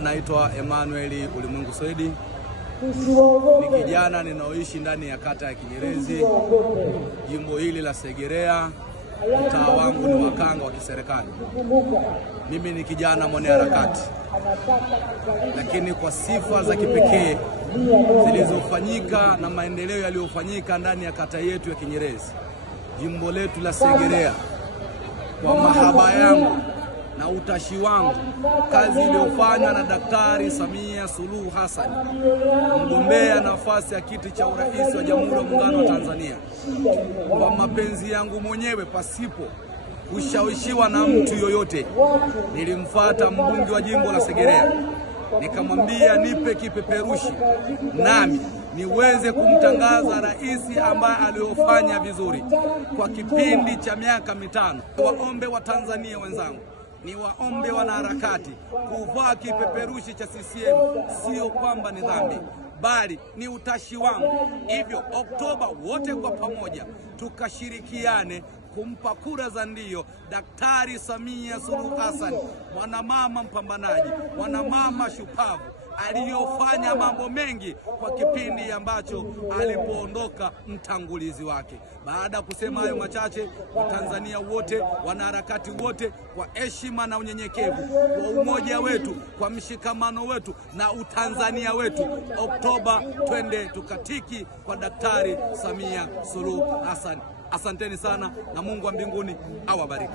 Naitwa Emmanuel Ulimwengu Swedi. Ni kijana ninaoishi ndani ya kata ya Kinyerezi, jimbo hili la Segerea. Mtaa wangu ni Wakanga wa kiserikali. Mimi ni kijana mwanaharakati, lakini kwa sifa za kipekee zilizofanyika na maendeleo yaliyofanyika ndani ya kata yetu ya Kinyerezi, jimbo letu la Segerea, kwa mahaba yangu na utashi wangu, kazi iliyofanywa na Daktari Samia Suluhu Hassan, mgombea nafasi ya kiti cha urais wa Jamhuri ya Muungano wa Tanzania, kwa mapenzi yangu mwenyewe pasipo kushawishiwa na mtu yoyote, nilimfuata mbunge wa jimbo la Segerea, nikamwambia nipe kipeperushi nami niweze kumtangaza rais ambaye aliyofanya vizuri kwa kipindi cha miaka mitano. Waombe wa Tanzania wenzangu, ni waombe wanaharakati, kuvaa kipeperushi cha CCM sio kwamba ni dhambi, bali ni utashi wangu. Hivyo Oktoba wote kwa pamoja tukashirikiane kumpa kura za ndio Daktari Samia Suluhu Hassan, mwanamama mpambanaji, mwanamama shupavu, aliyofanya mambo mengi kwa kipindi ambacho alipoondoka mtangulizi wake. Baada ya kusema hayo machache, Watanzania wote, wanaharakati wote, kwa heshima na unyenyekevu, kwa umoja wetu, kwa mshikamano wetu na utanzania wetu, Oktoba twende tukatiki kwa Daktari Samia Suluhu Hassan. Asanteni sana na Mungu wa mbinguni awabariki.